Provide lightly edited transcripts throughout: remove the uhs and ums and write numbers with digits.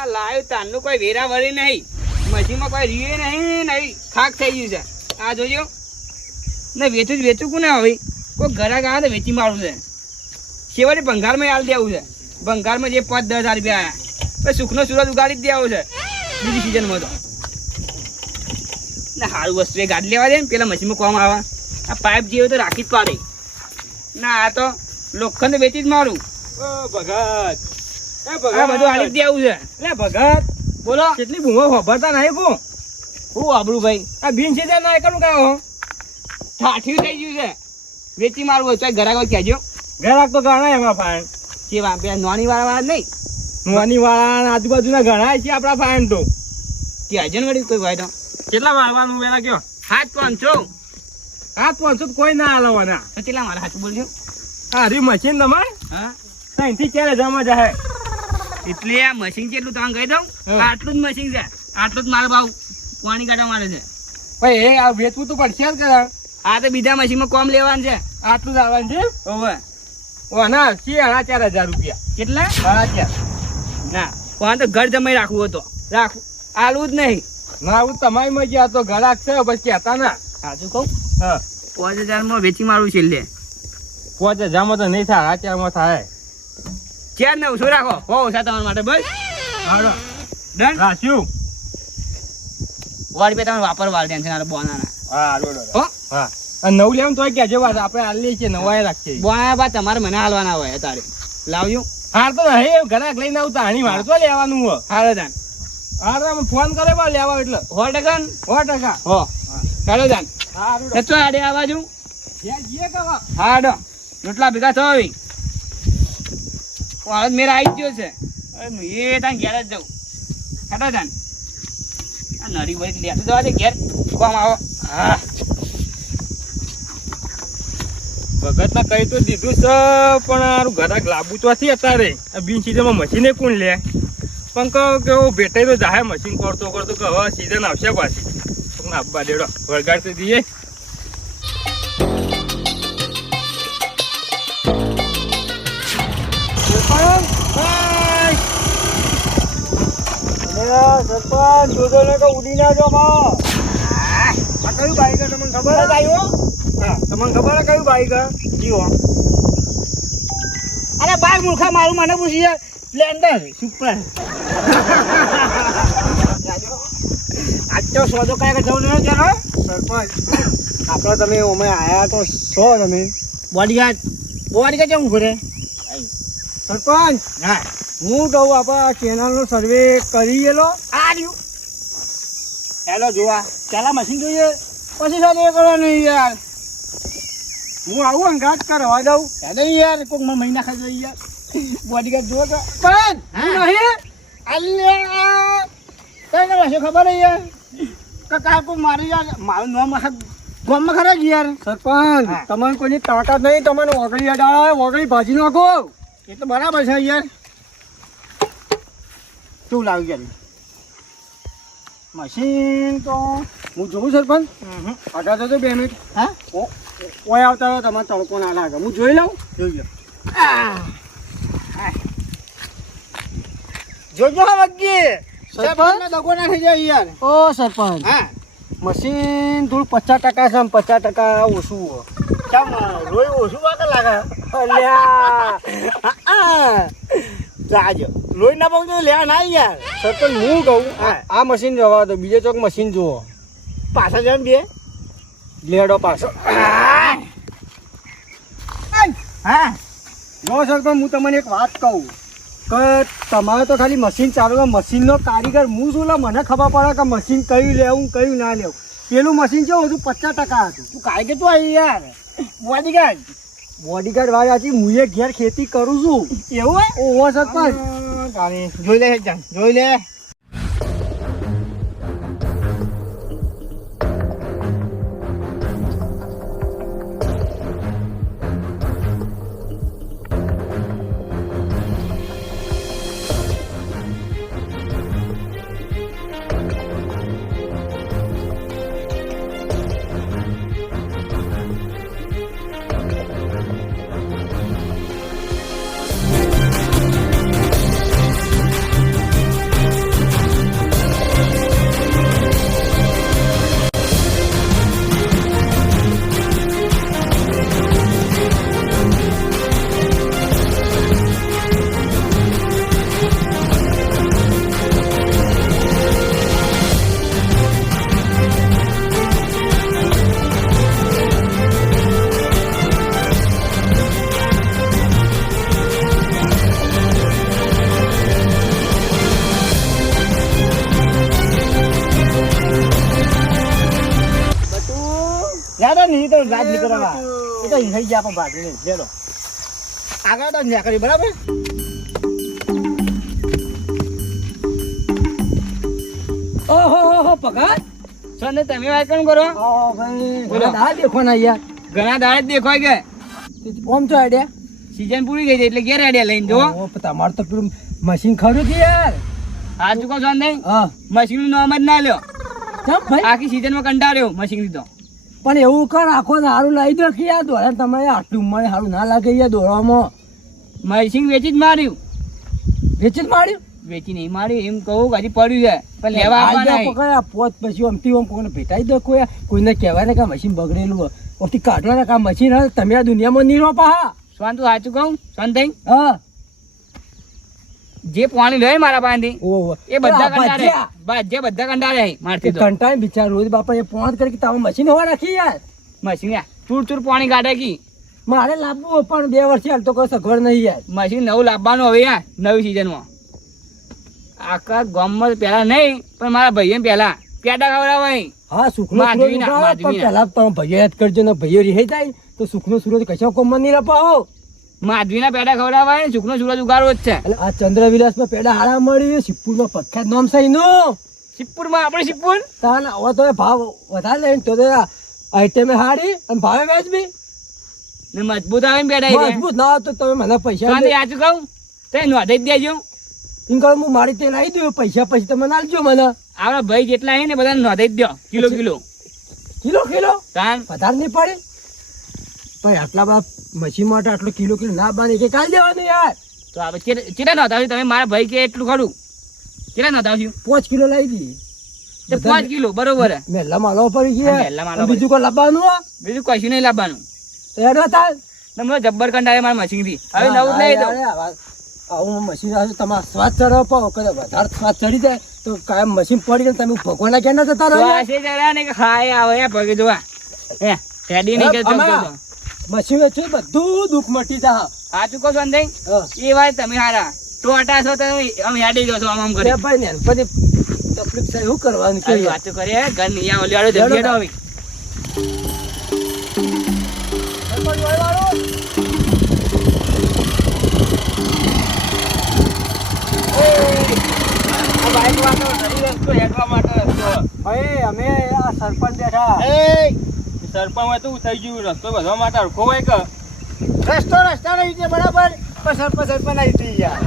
આ લાવ્યું તારનું કોઈ વેરા વળી નહીં, મશીનમાં કોઈ રીએ નહીં, ખાક થઈ ગયું છે. આ જોજો ને વેચું કોને હવે કોઈ ઘરાક આવે તો વેચી મારું છે. છેવટે ભંગારમાં હાલ દેવું છે. ભંગારમાં જે 5-10 રૂપિયા આવ્યા પછી સુખનો સુરત ઉગાડી જ દેવું છે બીજી સિઝનમાં તો. ને સારું વસ્તુ એ ગાડી લેવા દે ને પેલા મશીનમાં કોમ આવે. આ પાઇપ જેવું તો રાખી જ પાડે ના. આ તો લોખંડ વેચી જ મારું. ભગત બધું હાલી જ દેવું છે. એટલે ભગત બોલો કેટલી બૂમો ખબરતા નહીં કો હું આબરું ભાઈ આ બિન સીધા ના કરું કાં ઠાઠ્યું થઈ ગયું છે. વેચી મારું હોય ઘરાક કહેજો. ઘરાક તો ઘણા એમાં ફાઈન કેવા પેલા નોની વાળા નહીં નોની વાળા આજુબાજુના ઘણા છે આપડા ફાઈન તો કહેજો ને વળી કોઈ ભાઈ તો કેટલા મારવાનું પેલા કયો 7-500 7-500 કોઈ ના હાલવાના. કેટલા મારા હાથ બોલજો. હા રી મશીન તમારે હા 3 થી 4 હજારમાં જાય. એટલે આ મશીન કેટલું તમને કહી દઉં. હા. આટલું જ મશીન છે. આટલું જ મારો ભાવ પાણી કાઢવા મારે છે. ભાઈ એ આ વેચવું તો પડશે જ કરા. આ તો બીજા મશીનમાં કોમ લેવાનું છે. આટલું જ આવવાનું છે. ઓવે ઓ ના 4,500 રૂપિયા. કેટલા 4,500 ના પણ તો ઘર જમાઈ રાખવું હતો રાખવું આલું જ નહીં. ના હું તમારી મજા તો ઘરાક છે પછી કહેતા ના. સાચું કહું હા 5,000 વેચી મારું છેલ્લે. 5,000 તો નહીં થાય 4,000 થાય. 4,900 રાખો બહુ ઓછા તમારા માટે બસ. હાલો ડન રાખ્યું. વાળ બે તમે વાપરવા ટેન્શન બોનાના હા રોડો હો. હા અને નવું લેવું તોય કહેજો વાત આપણે હાલ લઈએ છીએ નવાય રાખીએ. બોના બા તમારે મને હાલવાના હોય તારે લાવજો. હાર તો નહીં ઘરાક લઈને આવતા હાની મારે તો લેવાનું હોય. હાલો દાન હાર ફોન કરે બા લેવા એટલે 100%. 100%. હો હાલો દાન હા રોડો સચો આડે આ બાજુ જે કવા હાડો રોટલા ભેગા થવા આવી હાલત મેરા આવી ગયો છે. એ તાન ઘેર જ જાઉં. હાડો દાન આ નરી વળી લેતો જવા દે ઘેર કોમ આવો. હા ભગત ના કઈ તો દીધું છે પણ આરું ઘરાક લાવવું તો નથી અત્યારે. આ બિન સીઝનમાં મશીને કોણ લે પણ કેવું ભેટાઈ તો જાય મશીન કરતો કે હવે સીઝન આવશે પાછી આપવા દેડો વળગાડ તો દઈએ. સરપંચ જોજો ને ઉડી ના જો માં. આ કયું બાઈક તમને ખબર આવ્યો? હા તમને ખબર હે કયું બાઈક જીવો? અરે બાઈક મૂર્ખા મારું મને પૂછીએ સ્પ્લેન્ડર સુપર. આજ તો સોદો કાંઈ જવું નહીં ચાલો સરપંચ. આપણે તમે અમે આયા તો છો તમે બોડીગાર્ડ કેમ ઘરે સરપંચ. હા હું કહું આપણે કેનાલનો સર્વે કરીએલો. આ રહ્યું હેલો જોવા ચાલા મશીન જોઈએ પછી સર્વે કરવાનું યાર. હું આવું અંગાત કરવા દઉં. હેલો યાર કોક મહિના ખાઈ જોઈએ યાર. બોડીગાર્ડ જોવો તો પણ હા. નહીં અલ્યા કઈ કરવા ખબર હે યાર કાકા કોઈ મારી યાર મારું નામ ગામમાં ખરા જ યાર. સરપંચ હા. તમારે કોઈની તાકાત નહીં. તમને ઓગળી અડાડે ઓગળી ભાજી નાખો. એ તો બરાબર છે યાર. શું લાવી ગયા મશીન તો હું જોઉં સરપંચ. અઢાર તો 2 મિનિટ. હા ઓય આવતા હોય તમારે તડકો ના લાગે. હું જોઈ લઉં. જોઈ લો. જોજો હા વગી સરપંચ દગો ના થઈ જાય યાર. ઓ સરપંચ હા મશીન થોડું 50% છે ને 50% ઓછું હોય. કેમ રોય ઓછું વાગે લાગે. અલ્યા જાજો લોહી ના પગ લેવા ના યાર. સરપંચ હું કહું હા. આ મશીન જવા દો. બીજે ચોક મશીન જુઓ. પાછા જેમ બે લેડો પાછો. હા જો સરપંચ હું તમને એક વાત કહું કે તમારે તો ખાલી મશીન ચાલુ મશીનનો કારીગર હું છું. મને ખબર પડે કે મશીન કયું લેવું કયું ના લેવું. પેલું મશીન કેવું હતું 50% હતું. તું કાંઈ કે તું આવી યાર બોડીગાર્ડ બોડીગાર્ડ વાળા હતી. હું એ ઘેર ખેતી કરું છું. એવું હે ઓહો સરપંચ જોઈ લે જાન જોઈ લે. રાત નીકળવા એ તો થઈ ગયા પણ ભાગીને ચલો આગળ તો ન્યા કરી બરાબર ઓહો ભગત સોને તમે વાત કેમ કરો ભાઈ બોલો. આ દેખો ને યાર ઘણા દાડે જ દેખાય ગયા ઓમ તો આઈડિયા સીઝન પૂરી ગઈ છે એટલે ઘેર આડ્યા લઈને જો તમારે તો પેલું મશીન ખરું કે યાર આ ચૂકો છો નહીં હા મશીન નું નામ જ ના લ્યો ચમ ભાઈ આખી સીઝન માં કંટાળ્યો મશીન લીધો પણ એવું કર આખો સારું લાવી દો કે યાર દોડા તમારે આટલું મને સારું ના લાગે યાર દોડવામાં મશીન વેચી જ માર્યું વેચી જ માર્યું વેચી નહીં માર્યું એમ કહું કે હજી પડ્યું છે પણ લેવા આવવાના નહીં. પકડ્યા પોત પછી અમથી આમ કોઈને ભેટાઈ દો કોઈને કહેવાય ને કે આ મશીન બગડેલું હોય ઓથી કાઢવાના કે આ મશીન હવે તમે આ દુનિયામાં નહીં રહો પાહા શાંત સાચું કહું શાંત થઈ હા જે પાણી લે મારા પાસેથી ઓહો એ બધા આ કંટાળે ભજીયા. જે બધા કંટાળે મારથી તો કંટાળે બિચાર રોજ બાપા એ પોત કરી કે તમે મશીન હોવા રાખી યાર મશીન ચૂર પાણી કાઢે કી મારે લાવવું પણ 2 વર્ષ યાર તો કોઈ સગવડ નહીં યાર મશીન નવું લાવવાનું હવે યાર નવી સિઝનમાં આખા ગામમાં પેલા નહીં પણ મારા ભાઈએ પેલા પેડા ખવડાવાય હા સુખનો માધવીના, સુરજ ઉગાડો, પણ માધવીના. પહેલા તમે ભાઈઓ યાદ કરજો ને ભાઈઓ રહી જાય તો સુખનો સુરજ કશા કોમમાં નહીં રપાવો માધવીના પેડા ખવડાવાય ને સુખનો સૂરજ ઉગાડવો જ છે એટલે આ ચંદ્રવિલાસમાં પેડા હારા મળી સિપ્પુરમાં પ્રખ્યાત નામ છે એનું સિપ્પુરમાં આપણે સિપ્પુર તાન હવે તો એ ભાવ વધારે લઈને તો આઈટમે હારી અને ભાવે વેચબી ને મજબૂત આવે ને પેડા એટલે. મજબૂત ના હોય તો તમે મને પૈસા શાંતિ સાચું કહું તે નોંધાઈ જ દેજો ઇન્કમ હું મારી તે લાવી દઉં પૈસા પછી તમે નાલજો મને આપણા ભાઈ જેટલા છે ને બધા નોંધાઈ જ દો કિલો કિલો કિલો તાન વધારે નહીં પડે ભાઈ આટલા બધા મશીન માટે આટલો કિલો ના બાંધી કે કાલ દેવાનું યાર તો આપણે કેટલા નોંધાવ્યું તમે મારા ભાઈ કે એટલું ખરું કેટલા નોંધાવ્યું 5 કિલો લાવી દી તે 5 કિલો બરોબર હે. મેલા માલો પડી હા, મેલા માલો ગયા બીજું કોઈ લાવવાનું હો? બીજું કશું નહીં લાવવાનું તો હેડો તાલ તમને જબ્બર કંટાળે મારા મશીન થી હવે નવું જ લઈ દઉં આવું મશીન આવે તમારે સ્વાદ ચડવા પાવો કદાચ વધારે સ્વાદ ચડી જાય તો કાયમ મશીન પડી જાય તમે ભગવાનના ક્યાં ના જતા રહો તો આ છે જરા ને કે ખાય આવે હે પગે જોવા હે રેડી નહીં કે અમારા મશીન વેચી બધું દુઃખ મટી જા સાચું કહો છો ને એ વાત તમે હારા ટોટા છો તમે આમ હેડી જો છો આમ કરી ભાઈ ને પછી તકલીફ થાય શું કરવાનું કે વાત કરીએ ઘર નહીં આવો લેડો જલ્દી હેડો હવે ભાઈ અમે આ સરપંચ બેઠા સરપંચ હોય તો થઈ ગયું રસ્તો બધવા માટે હરખો હોય કે રસ્તો નહીં છે બરાબર પણ સરપંચ આવી થઈ ગયા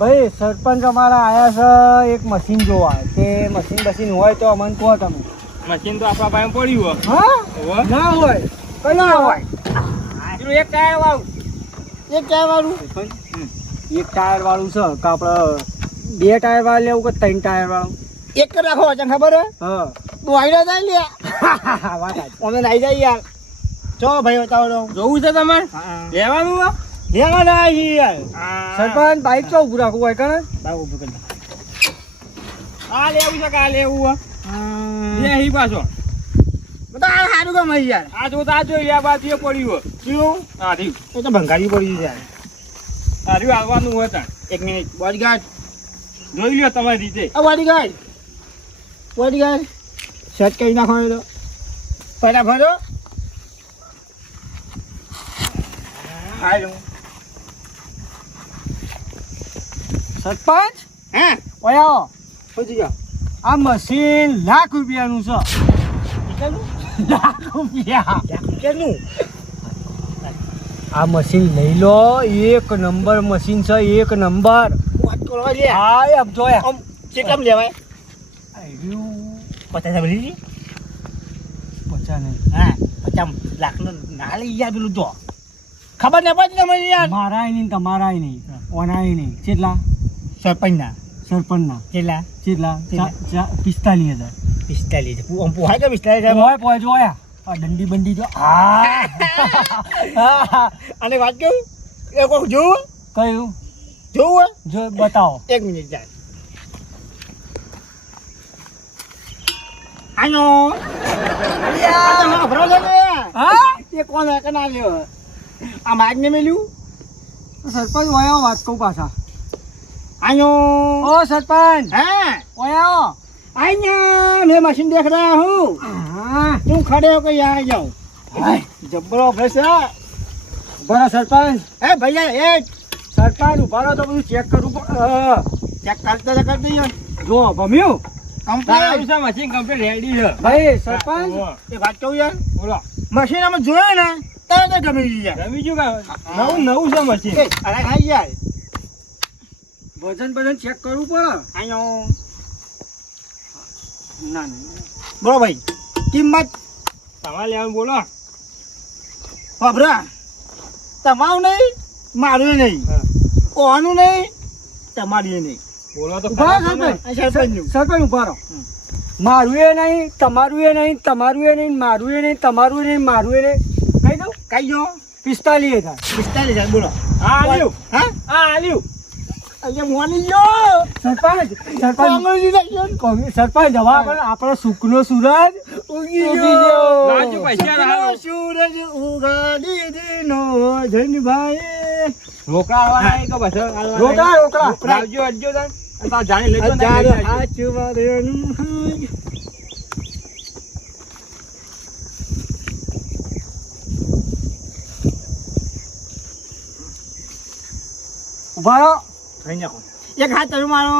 ભાઈ સરપંચ અમારા આયા છે એક મશીન જોવા તે મશીન હોય તો અમને કહો તમે મશીન તો આપણા પાસે પડ્યું હા હોય ના હોય કઈ ના હોય પેલું એક ટાયર વાળું એક ટાયર વાળું એક ટાયર વાળું છે કે આપણે 2 ટાયર વાળું લેવું કે 3 ટાયર વાળું એક રાખો તને ખબર હે હા તું આઈડા જાય લે વાત અમે નાઈ જાય યાર ચો ભાઈ બતાવો જોવું છે તમારે લેવાનું હોય? લેવાના આવી યાર સરપંચ બાઈક ચો ઉભું રાખવું હોય કણે બાવ ઉભું કરી દે. આ લેવું છે કે આ લેવું હોય? લે અહીં પાછો બતા સારું કામ આવી યાર આ જો આ બાજુ એ પડ્યું હોય શું આ રહ્યું એ તો ભંગારી પડી છે યાર આ રહ્યું આવવાનું હોય તાણ. એક મિનિટ બોડીગાર્ડ જોઈ લ્યો તમારી રીતે બોડીગાર્ડ શર્ટ કરી નાખો તો પહેલા ભરો સરપંચ હે ઓયા પછી ગયા આ મશીન ₹1,00,000 નું છે ₹1,00,000 આ મશીન લઈ લો એક નંબર મશીન છે એક નંબર વાત કરો લે હા આમ જોયા આમ કેટલામ લેવાય 50 ભરી 50 નહીં હા 50 લાખ નો ના લઈ યાર પેલું જો ખબર ને પડતી તમને યાર મારાય નહીં તમારાય નહીં ઓનાય નહીં કેટલા સરપંચના સરપંચના કેટલા કેટલા કેટલા? 45,000 45 આમ પુહાય કે 45 ઓય પોય જોયા આ દંડી બંડી જો હા અને વાત કેવું એ કોઈ જોવું કયું જોવું જો બતાવો 1 મિનિટ જાય આનો યાર તમે ભરો છો ને હા એ કોણ હે કે ના લ્યો આ માગ ને મેલ્યું સરપંચ ઓયા વાત કહું પાછા આનો ઓ સરપંચ હા ઓયા આઈયા मैं मशीन देख रहा हूँ હા હા તું ખડે હો કે યાર જાઉં હાય જબ્બરો ફેસ બરા સરપંચ એ ભૈયા એ સરપંચ ઉભા રહો તો બધું ચેક કરવું ચેક કરતા કરી દઈએ જો ભમ્યું તારું છે મશીન કમ્પ્લીટ રેડી છે ભાઈ સરપંચ હા. એ વાત કહું યાર બોલો મશીન અમે જોયું ને તરત જ ગમી ગઈ યાર રમી ગયું કા નવું છે મશીન એ, અરે હા યાર વજન ચેક કરવું પડે આયો ના બોલો ભાઈ કિંમત તમારે લેવાનું બોલો વાપરા તમારું નહીં મારું નહીં હા. ઓનું નહીં તમારું નહીં બોલો તો ઉભા ખરા રહો તમે. સરપંચ ઉભા રહો મારું એ નહીં તમારું એ નહીં તમારું એ નહીં મારું એ નહીં તમારું એ નહીં મારું એ નહીં કઈ દઉં કઈ દો 45,000 45,000 બોલો હા આલ્યું હા હા આલ્યું અહીંયા મોની ગયો સરપંચ હવા આપણો સુખનો સૂરજ ઉગી ગયો રાજુ પૈસા રાહો. સૂરજ ઉગાડી દીનો ધનભાઈ રોકડા આવવાના છે કે બસ આવવાના? રોકડા લાવજો અડજો તાર. અને તાર જાણી લઈ જાઓ ને લઈ જાજો. ઉભા રહો એક હાથ તમે મારો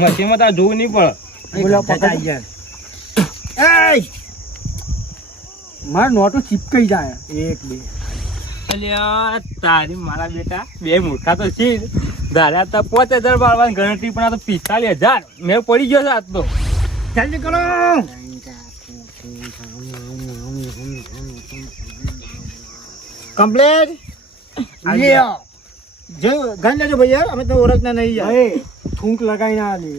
મશીનમાં તાર જોવું નહીં પડે બોલો મારા નોટો ચીપકાઈ જાય એક બે અલ્યા તારી મારા બેટા બે મૂર્ખા તો છે જ. ધાર્યા તા 5,000 બાળવાની ગણતરી પણ આ તો 45,000 મેં પડી ગયો છે આજ તો જલ્દી કરો કમ્પ્લેટ લ્યો જો ગન લેજો ભૈયા અમે તો ઓળખના નહીં યાર થૂંક લગાઈ ના લે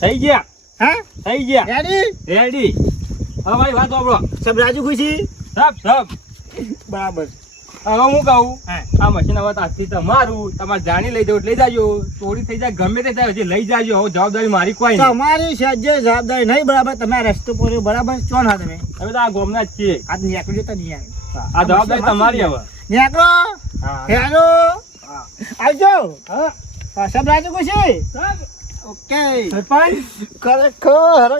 થઈ ગયા હા થઈ ગયા રેડી રેડી હવે મારી વાત સાંભળો સબ રાજુ ખુશી સબ બરાબર હવે હું કહું હા. આ મશીન હવે આજથી તમારું તમારે જાણી લઈ જાવ લઈ જાજો ચોરી થઈ જાય ગમે તે થાય હજી લઈ જાજો હવે જવાબદારી મારી કોઈ નહીં તમારી સજ્જે જવાબદારી નહીં બરાબર તમે આ રસ્તો પર બરાબર છો ના તમે હવે તો આ ગોમના જ છીએ આજ નીકળજો તો નહીં આ જવાબદારી તમારી હવે નીકળો હા. હેલો આવજો હા સબ રાજુ ખુશી ઓકે સરપંચ ખરેખર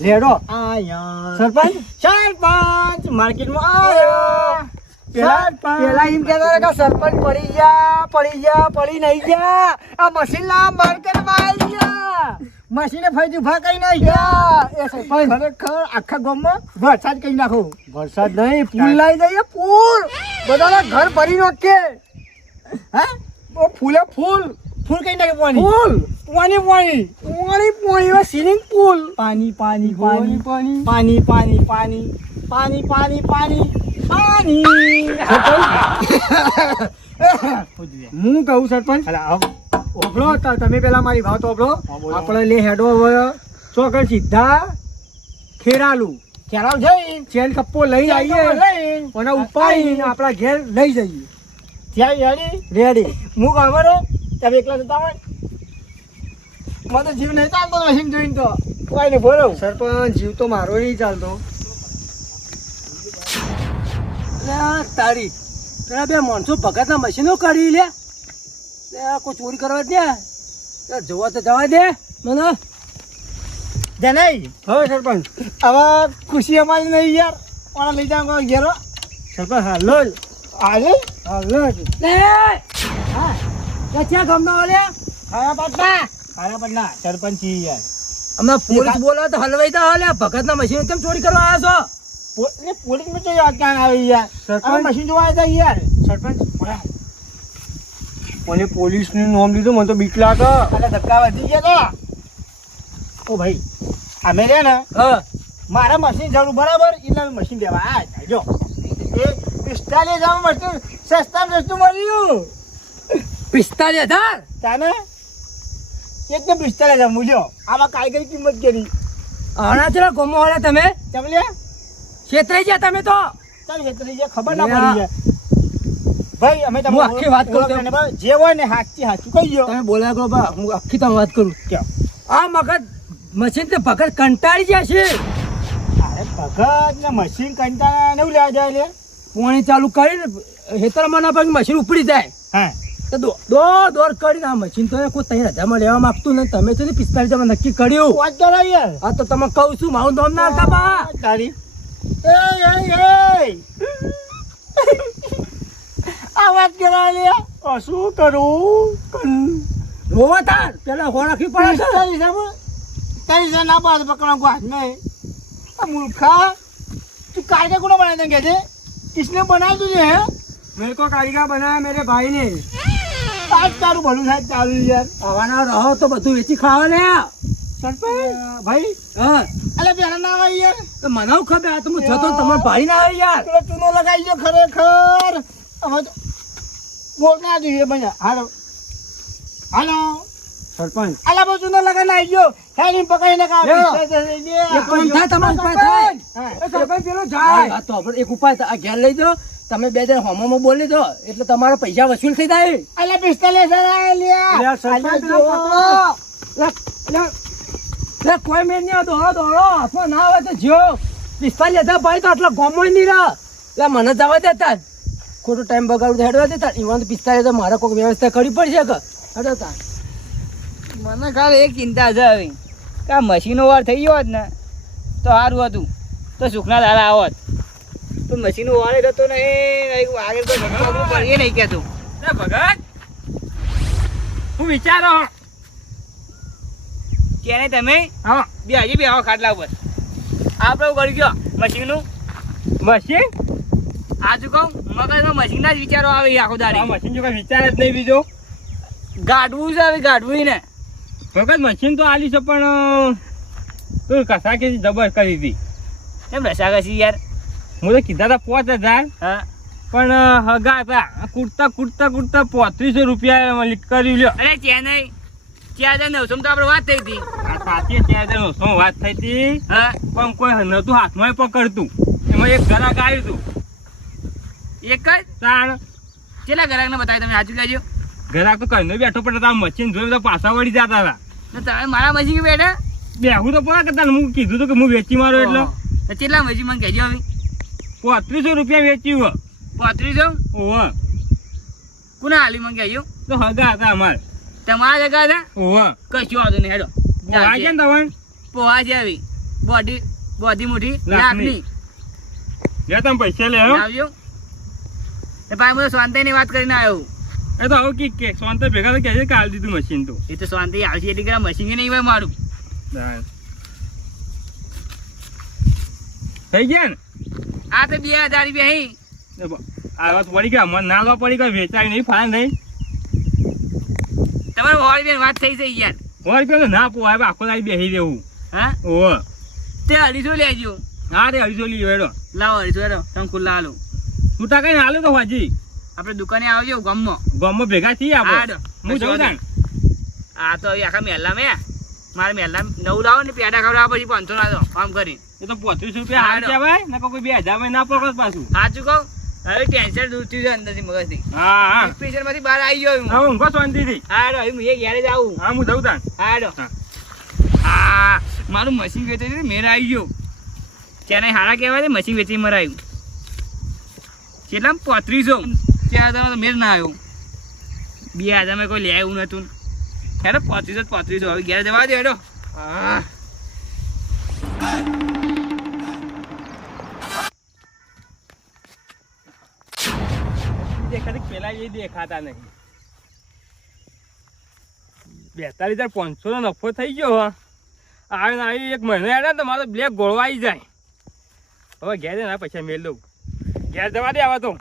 લેડો આયા સરપંચ માર્કેટમાં આયા પેલા એમ કહેતા હતા કે સરપંચ પડી નહીં ગયા આ મશીન ના માર્કેટમાં આવી ગયા મશીને ફરી ઉભા કરી નહીં ગયા એ સરપંચ ખરેખર આખા ગામમાં વરસાદ કરી નાખો વરસાદ નહીં ફૂલ લાવી દઈએ ફૂલ બધાના ઘર ભરી નાખે હે ફૂલે ફૂલ કઈ નાખે પાણી સ્વિમિંગ પુલ પાણી હું કહું સરપંચ ઓભળો તમે પેલા મારી વાત ઓભળો આપણે લે હેડો હવે ચોકડ સીધા ખેરાલુ જઈ ચેન કપ્પો લઈ આવીએ અને ઉપાડીને આપણા ઘેર લઈ જઈએ ત્યાં રેડી હું ખબર તમે એકલા જતા હોય મને જીવ નહીં ચાલતો મશીન જોઈને તો કોઈ ને બોલો સરપંચ જીવ તો મારો નહીં ચાલતો તારી પેલા બે માણસો ભગતના મશીનો કાઢી લે કોઈ ચોરી કરવા દે જવા તો જવા દે મને હવે સરપંચ હવે ખુશી અમારી નહીં યાર પણ લઈ જાવ ઘેરો સરપંચ હાલો હાલો ક્યાં ગમના વાળ્યા ખારા પટના સરપંચ યાર અમે પોલીસ બોલો તો હલવાઈ દા હાલે ભગત ના મશીન કેમ ચોરી કરવા આવ્યા છો પોલીસ માં તો યાદ ક્યાં આવી યાર સરપંચ મશીન જોવા આવ્યા યાર સરપંચ મને પોલીસ નું નામ લીધું મને તો બીક લાગે અને ધક્કા વધી ગયા તો ઓ ભાઈ અમે રે ને મારા મશીન જરૂર બરાબર એટલે મશીન દેવા આ જો એ 45,000 મશીન સસ્તા સસ્તું મળ્યું 45,000 તાને એકદમ 45,000 મૂલ્યો આમાં કાઈ કઈ કિંમત કરી આના ચલા ગોમો વાળા તમે ચમલે છેતરાઈ ગયા તમે તો ચાલ છેતરાઈ ગયા ખબર ના પડી ગયા ભાઈ અમે હું આખી વાત કરું ઓળખતા નહીં, બરાબર? જે હોય ને સાચું કહી દો. તમે બોલ્યા કરો બા, હું આખી તમે વાત કરું ક્યાં? આ મગજ મશીન તે ભગત કંટાળી ગયા છે. અરે ભગત ને મશીન કંટાળા નહીં લેવા જાય લે. પાણી ચાલુ કરીને હેતરમાં ના પાડી મશીન ઉપડી જાય હા તો દોડ કરીને આ મશીન તો કોઈ 3,000 લેવા માંગતું ને તમે તો 45,000 નક્કી કર્યું. વાત કરો યાર. આ તો તમે કહું છું મારું નામ ના હતા બા. તારી એ આ વાત કરા લે. શું કરું? રોવા તાર પેલા હો રાખવી પડે છે. કઈ છે ના પાડ પકડો કો હાથ में આ મૂર્ખા તું કાયદા કોને બનાવી દે છે? किसने बनाया तुझे है? मेरे को कारीगर बनाया मेरे भाई ने. आज તારું ભલું થાય ચાલુ યાર. આવાના રહો તો બધું વેચી ખાવા લે. સરપંચ ભાઈ હા અલે પેલા ના આવે યાર. તો મને ખબર આ તો હું જતો તમારે ભાઈ ના આવે યાર. પેલો ચૂનો લગાઈ ગયો ખરેખર. હવે તો બોલ ના જોઈએ બન્યા. હાલો હાલો સરપંચ અલા બો ચૂનો લગાઈ ના ગયો. હેરી પકડીને કામ એક કામ થાય તમારે ઉપાય થાય. એ સરપંચ પેલો જાય. આ તો આપણે એક ઉપાય થાય. આ ઘેર લઈ જાઓ તમે બે જણ હોમોમાં બોલી દો એટલે તમારા પૈસા વસૂલ થઈ જાય. અલે 45 લ્યા. લે કોઈ મેં નહીં દોડો હાથમાં ના આવે તો જ્યો 45,000 ભાઈ તો આટલા ગોમો નહીં રહ્યા. એટલે મને જવા દેતા ખોટો ટાઈમ બગાડવું હેડવા દેતા. ઈવન તો 45,000 મારે કોઈ વ્યવસ્થા કરવી પડશે કે હેડતા. મને ખાલી એક ચિંતા છે હવે કે આ મશીનો વાર થઈ ગયો હોત ને તો સારું હતું, તો સુખના દાડા આવત. તો મશીનો વારે થતો નહીં, આગળ તો ઘણું પડીએ નહીં કહેતું. ભગત હું વિચારો કે નહીં તમે હા બે હજી બે આવો ખાટલા ઉપર આપણે એવું કરી ગયો મશીનનું મશીન આજુ કહું મગજમાં મશીનના જ વિચારો આવે છે આખો આ દાડી. મશીન જો કઈ વિચાર જ નહીં બીજો. ગાઢવું છે હવે ગાઢવું ને ભગત મશીન તો આલી છે પણ તું કસા કે જબર કરી હતી. કેમ રસાકસી યાર. હું તો કીધા હતા 5,000 હા પણ હગા હતા કૂટતા 3500 રૂપિયા કર્યું લ્યો. અરે ત્યાં નહીં 4,900 તો આપણે વાત થઈ હતી. આ સાચી 4,900 વાત થઈ હતી હા પણ કોઈ નતું હાથમાં પકડતું. એમાં એક ગ્રાહક આવ્યું હતું. એક જ તાણ કેટલા ગ્રાહકને બતાવી તમે સાચું કહેજો. ગ્રાહક તો કઈ બેઠો પડતા મશીન જોઈ તો પાછા વળી જતા હતા. તો તમે મારા મશીન બેઠા બેહું તો પડા કરતા હું કીધું તો કે હું વેચી મારો એટલે તો કેટલા મશીન મને કહેજો હવે. 3500 રૂપિયા વેચ્યું. 3500 ઓહ કોના હાલી મને કહેજો. તો હગા હતા અમારે. તમારા જગા હતા ઓહ કશું વાંધો નહીં હેડો. આ છે ને તવન પોહા છે આવી બોડી મોટી લાખની. લાખની લે તમે પૈસા લે હો. આવજો. એ ભાઈ મને શાંતિની વાત કરીને આવ્યો. એ તો હવે કે સોનતા ભેગા તો કહે છે કે આલી દીધું મશીન તો. એ તો શાંતિ આવશે એટલે કે મશીન નહીં હોય મારું. થઈ ગયા ને આ તો 2,000 રૂપિયા અહીં આ વાત પડી ગયા મને ના લો પડી ગઈ વેચાય નહીં ફાળ નહીં. તમારે હોળી બેન વાત થઈ છે યાર. હોય તો ના પોવાય આખો દાડી બેસી દેવું. હા ઓહ તે 250 લેજો. હા રે 250 લઈ હેડો. લાવો 250 હેડો તમે ખુલ્લા હાલો. તું તા કઈ હાલો તો હાજી આપણે દુકાને આવજો ગામમાં. ગામમાં ભેગા છીએ હા, આપણે. હેડો. હું જઉં તાણ. આ તો આખા મહેલા મેં મારે મહેલા 9 લાવો ને પેડા ખવડાવો પછી 500 ના દો આમ કરી. એ તો 35 રૂપિયા હાલ છે ભાઈ નકો કોઈ 2000 માં ના પકડ પાછું. સાચું કહું હવે ટેન્શન દૂર થયું છે અંદરથી મગજથી. હા હા પ્રેશર માંથી બહાર આવી ગયો હું. હા ઊંઘો શાંતિથી. હા હેડો હવે હું એ ઘેરે જ આવું. હા હું જઉં તાણ. હા હેડો. હા. હા મારું મશીન વેચે છે મેર આવી ગયો. ત્યાં હારા કહેવાય છે મશીન વેચી મરાયું. કેટલા 3500 ત્યાં મેર ના આવ્યો. 2,000 માં કોઈ લે એવું નતું. હેડો 3500 હવે ઘેર જવા દે હેડો. હા પેલા એ દેખાતા નહીં. 42,500 નો નફો થઈ ગયો. આવી એક મહિનો હેડે તો મારો બ્લેક ગોળવાઈ જાય. હવે ઘેર જઈને પૈસા મેળ દઉં. ઘેર જવા દે આવા તો.